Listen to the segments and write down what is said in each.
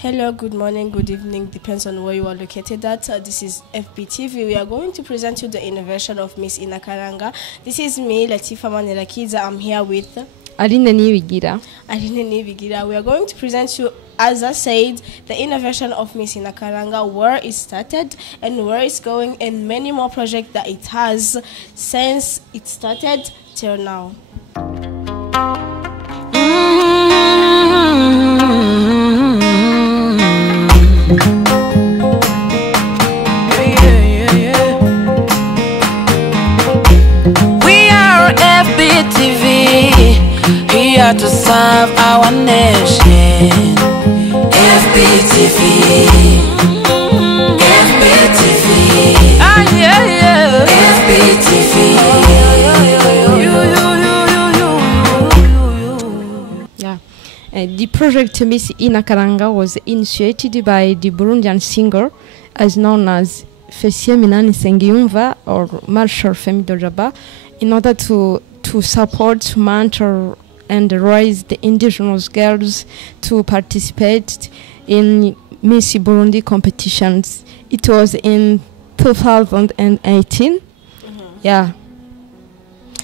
Hello, good morning, good evening, depends on where you are located at. This is FBTV. We are going to present you the innovation of Miss Inakaranga. This is me, Latifa Manelakiza. I'm here with Aline Nivigira. We are going to present you, as I said, the innovation of Miss Inakaranga, where it started and where it's going, and many more projects that it has since it started till now. Here to serve our nation. FBTV, FBTV, FBTV. Yeah, the project Miss Inakaranga was initiated by the Burundian singer, as known as Fesiemina Nsengiyumva or Marshal Femi Dojaba, in order to support, mentor, and raise the indigenous girls to participate in Miss Burundi competitions. It was in 2018. Yeah.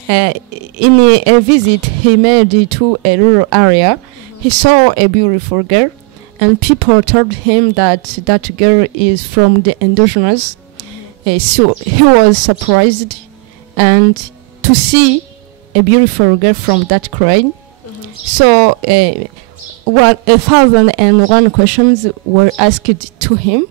In a visit he made to a rural area, he saw a beautiful girl, and people told him that that girl is from the indigenous. So he was surprised and to see a beautiful girl from that crane. So 1,001 questions were asked to him.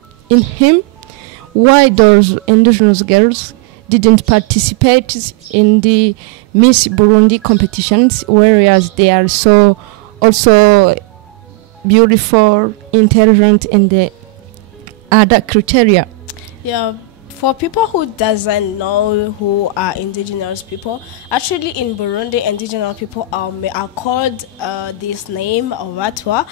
Why those indigenous girls didn't participate in the Miss Burundi competitions, whereas they are so also beautiful, intelligent, and the other criteria. Yeah. For people who doesn't know who are indigenous people, actually in Burundi, indigenous people are called this name, Watwa.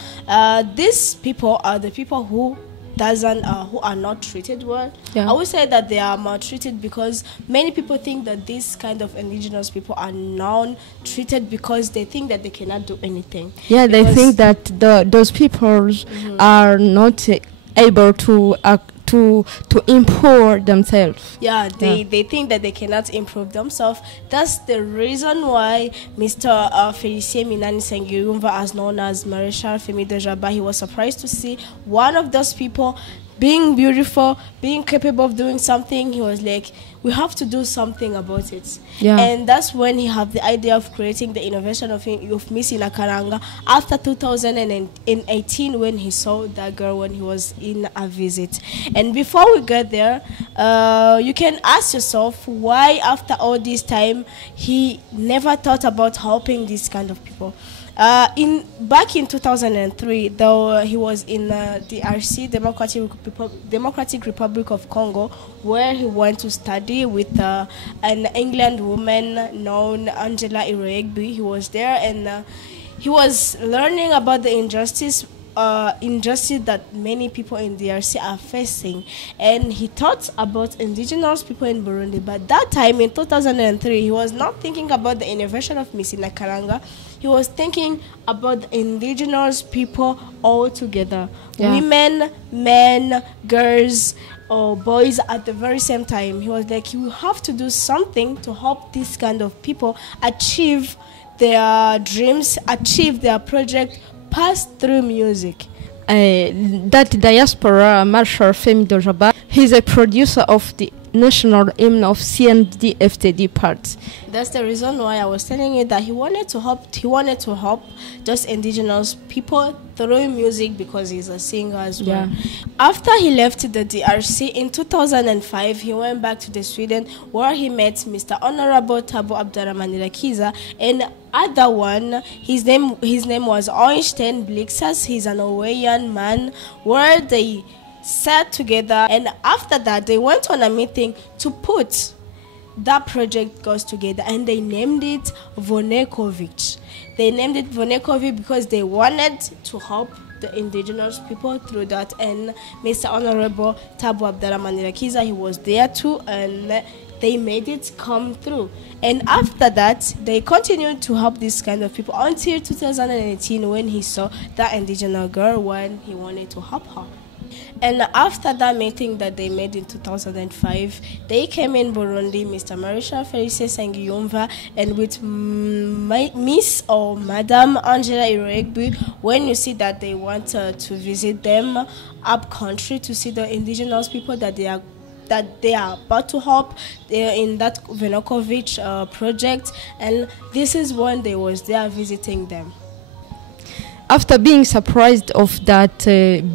These people are the people who who are not treated well. Yeah. I would say that they are maltreated because many people think that these kind of indigenous people are non-treated because they think that they cannot do anything. Yeah, they think that those people are not able to improve themselves. Yeah, they think that they cannot improve themselves. That's the reason why Mr. Fesiemina Nsengiyumva, as known as Marshal Femi Dojaba, he was surprised to see one of those people being beautiful, being capable of doing something. He was like, we have to do something about it. Yeah. And that's when he had the idea of creating the innovation of Miss Inakaranga after 2018, when he saw that girl when he was in a visit. And before we get there, you can ask yourself why after all this time he never thought about helping these kind of people. Back in 2003, though, he was in the DRC, Democratic Republic of Congo, where he went to study with an England woman known Angela Iroegbi. He was there and he was learning about the injustice that many people in DRC are facing, and he thought about indigenous people in Burundi. But that time in 2003, he was not thinking about the innovation of Miss Inakaranga. He was thinking about the indigenous people all together. Yeah. Women, men, girls, or boys at the very same time. He was like, you have to do something to help these kind of people achieve their dreams, achieve their project, pass through music. That diaspora, Marshal Femi Dojaba, he's a producer of the national hymn of CNDD-FDD part. That's the reason why I was telling you that he wanted to help just indigenous people through music because he's a singer as well. Yeah. After he left the DRC in 2005, he went back to the Sweden where he met Mr. Honorable Thabo Abdurrahmanirakiza and other one. His name was Einstein Blixas. He's a Norwegian man, where they sat together, and after that they went on a meeting to put that project goes together, and they named it Vonekovic. They named it Vonekovic because they wanted to help the indigenous people through that. And Mr. Honorable Thabo Abdurrahmanirakiza, he was there too, and they made it come through. And after that, they continued to help these kind of people until 2018 when he saw that indigenous girl when he wanted to help her. And after that meeting that they made in 2005, they came in Burundi, Mr. Marisha Felicien Sengiyumva, and with Miss or Madame Angela Iregbu, when you see that they want to visit them up country to see the indigenous people that they are about to help in that Venokovic project, and this is when they was there visiting them. After being surprised of that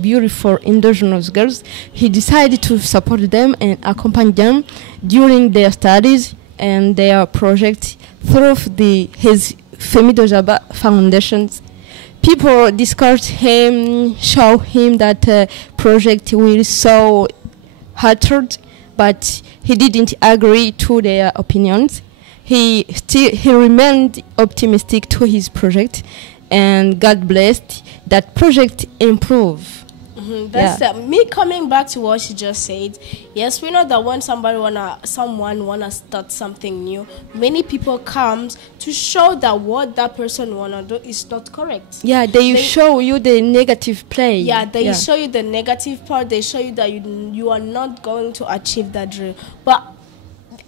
beautiful indigenous girls, he decided to support them and accompany them during their studies and their project through his Femido Jaba foundations. People discussed him, show him that project will so hatred, but he didn't agree to their opinions. He remained optimistic to his project, and God blessed that project improve. That's me coming back to what she just said. Yes, we know that when someone wanna start something new, many people comes to show that what that person wanna do is not correct. Yeah, they show you the negative play. Yeah, they show you the negative part. They show you that you are not going to achieve that dream. But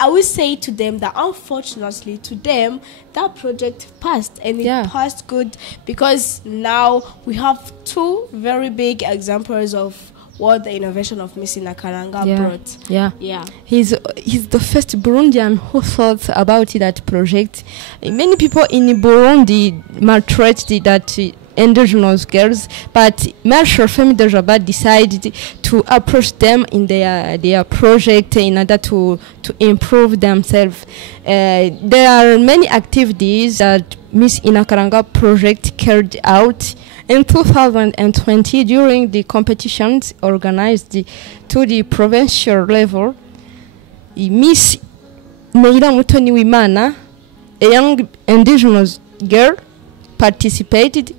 I will say to them that unfortunately to them that project passed, and it passed good, because now we have two very big examples of what the innovation of Miss Inakaranga brought. Yeah. He's the first Burundian who thought about that project. Many people in Burundi maltreated that indigenous girls, but Marshall Femido Jaba decided to approach them in their project in order to improve themselves. There are many activities that Miss Inakaranga project carried out. In 2020, during the competitions organized to the provincial level, Miss Neira Mutoni Wimana, a young indigenous girl, participated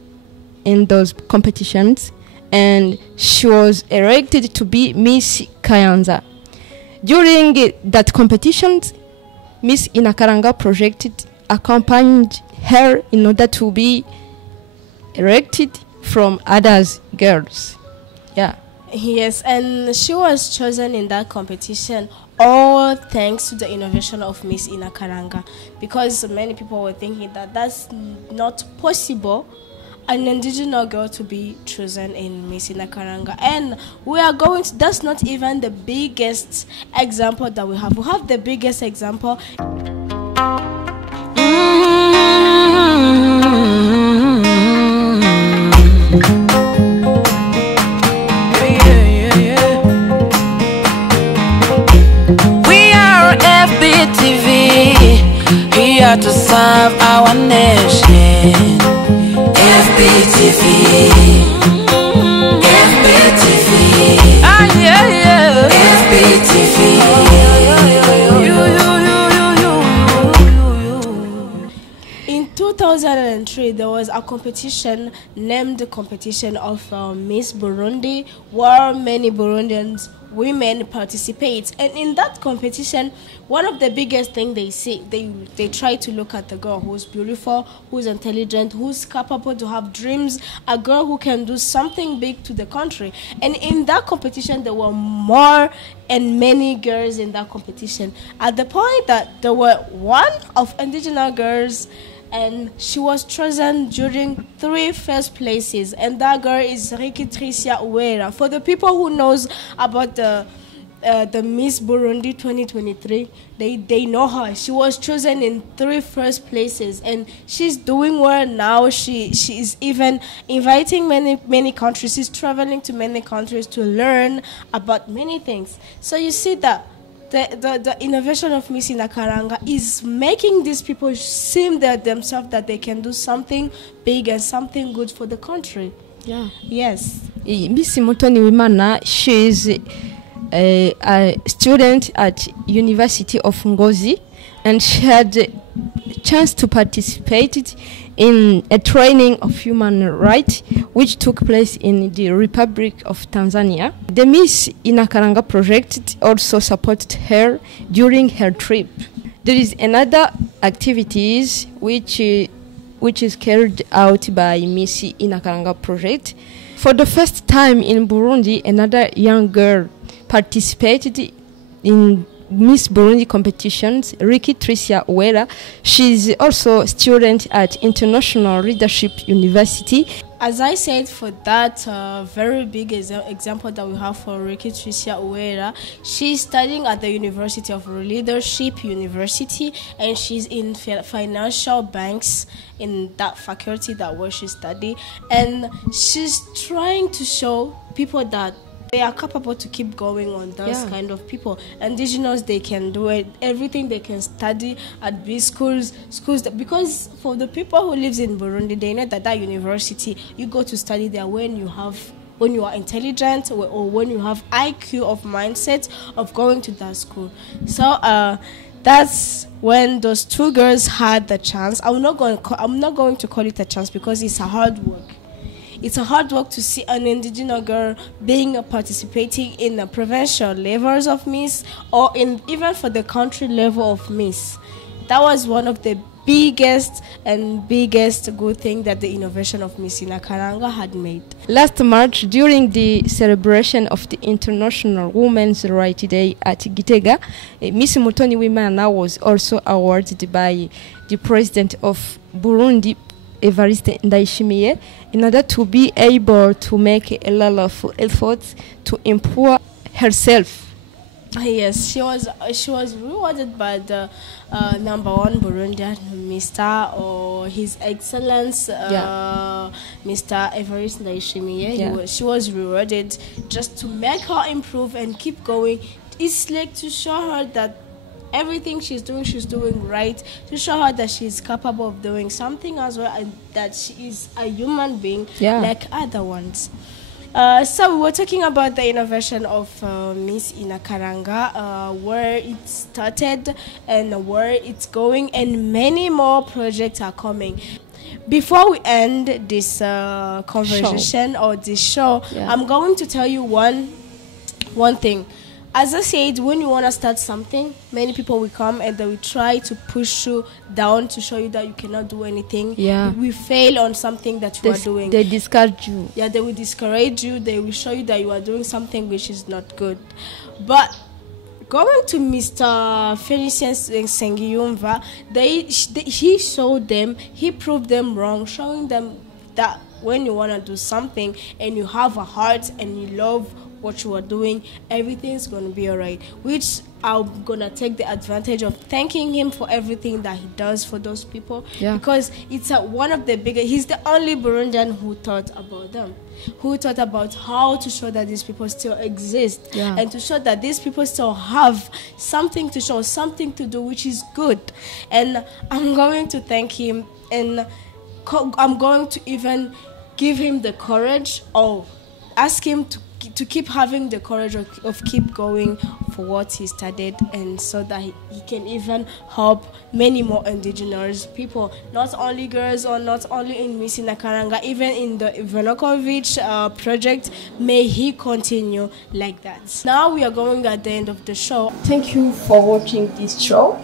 in those competitions, and she was elected to be Miss Kayanza. During that competition, Miss Inakaranga project accompanied her in order to be elected from others girls. Yes, and she was chosen in that competition all thanks to the innovation of Miss Inakaranga, because many people were thinking that that's not possible, an indigenous girl to be chosen in Miss Inakaranga. And we are going to, that's not even the biggest example that we have. We have the biggest example. We are FBTV, here to serve our nation. FBTV, FBTV, FBTV. In 2003, there was a competition named the Competition of Miss Burundi, where many Burundians women participate. And in that competition, one of the biggest things they see, they try to look at the girl who's beautiful, who's intelligent, who's capable to have dreams, a girl who can do something big to the country. And in that competition, there were more and many girls in that competition, at the point that there were one of indigenous girls, and she was chosen during 3 first places, and that girl is Ricky Tricia Uwera. For the people who knows about the Miss Burundi 2023, they know her. She was chosen in 3 first places, and she's doing well now. She is even inviting many countries. She's traveling to many countries to learn about many things. So you see that the innovation of Miss Inakaranga is making these people seem that themselves that they can do something big and something good for the country. Yes. Miss Mutoni Wimana, she is a student at University of Ngozi, and she had chance to participate in a training of human rights which took place in the Republic of Tanzania. The Miss Inakaranga project also supported her during her trip. There is another activities which is carried out by Miss Inakaranga project. For the first time in Burundi, another young girl participated in Miss Burundi competitions, Ricky Tricia Uwera. She's also a student at International Leadership University. As I said, for that very big example that we have for Ricky Tricia Uwera, she's studying at the University of Leadership University, and she's in financial banks in that faculty that where she studied, and she's trying to show people that they are capable to keep going on those kind of people. Indigenous, they can do it. Everything they can study at big schools, because for the people who lives in Burundi, they know that university, you go to study there when you are intelligent or when you have IQ of mindset of going to that school. So that's when those two girls had the chance. I'm not going to call it a chance because it's a hard work. It's a hard work to see an indigenous girl participating in the provincial levels of Miss, or even for the country level of Miss. That was one of the biggest good thing that the innovation of Miss Inakaranga had made. Last March, during the celebration of the International Women's Rights Day at Gitega, Miss Mutoni Wimana was also awarded by the President of Burundi, Evariste Ndayishimiye, in order to be able to make a lot of efforts to improve herself. Yes, she was rewarded by the #1 Burundian Mr. or His Excellence Mr. Evariste Ndayishimiye. She was rewarded just to make her improve and keep going. It's like to show her that everything she's doing right, to show her that she's capable of doing something as well, and that she is a human being like other ones. So we were talking about the innovation of Miss Inakaranga, where it started and where it's going, and many more projects are coming. Before we end this conversation or this show, I'm going to tell you one thing. As I said, when you want to start something, many people will come and they will try to push you down to show you that you cannot do anything. We fail on something that you are doing. They discourage you. They will discourage you. They will show you that you are doing something which is not good. But going to Mr. Felicien Sengiyumva, he showed them, he proved them wrong, showing them that when you want to do something and you have a heart and you love what you are doing, everything's going to be all right. Which I'm going to take the advantage of thanking him for everything that he does for those people. Because it's one of the biggest, he's the only Burundian who thought about them, who thought about how to show that these people still exist, and to show that these people still have something to show, something to do, which is good. And I'm going to thank him, and I'm going to even give him the courage, or ask him to keep having the courage of keep going for what he studied, and so that he can even help many more indigenous people, not only girls, or not only in Miss Inakaranga, even in the Ivanokovich project. May he continue like that. Now we are going at the end of the show. Thank you for watching this show.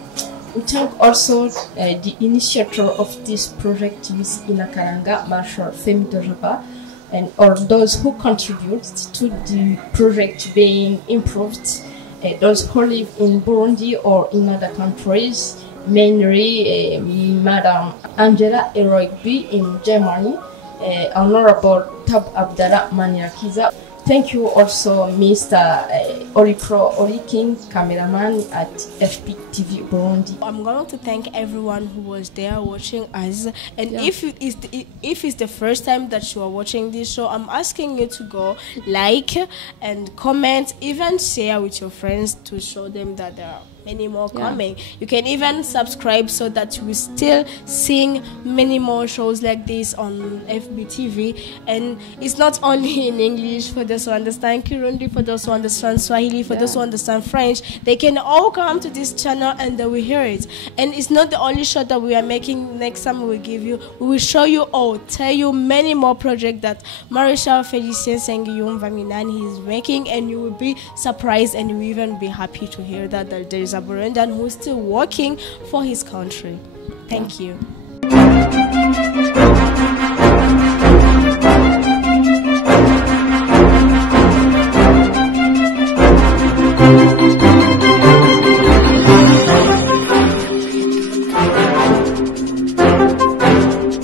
We thank also the initiator of this project, Miss Inakaranga, Marshal Femi Dojaba, and or those who contribute to the project being improved, those who live in Burundi or in other countries, mainly Madam Angela Eroigby in Germany, Honorable Tab Abdallah Maniakiza. Thank you also Mr. Orikro Oriking, cameraman at FPTV Burundi. I'm going to thank everyone who was there watching us. And if it's the first time that you are watching this show, I'm asking you to go like and comment, even share with your friends to show them that many more coming. You can even subscribe so that you will still seeing many more shows like this on FBTV. And it's not only in English for those who understand Kirundi, for those who understand Swahili, for those who understand French. They can all come to this channel and they will hear it. And it's not the only show that we are making. Next time we will give you, we will show you all, tell you many more projects that Marshal Felicien Sengiyumva Minani is making, and you will be surprised and you will even be happy to hear that there is a Burundian who is still working for his country. Thank you.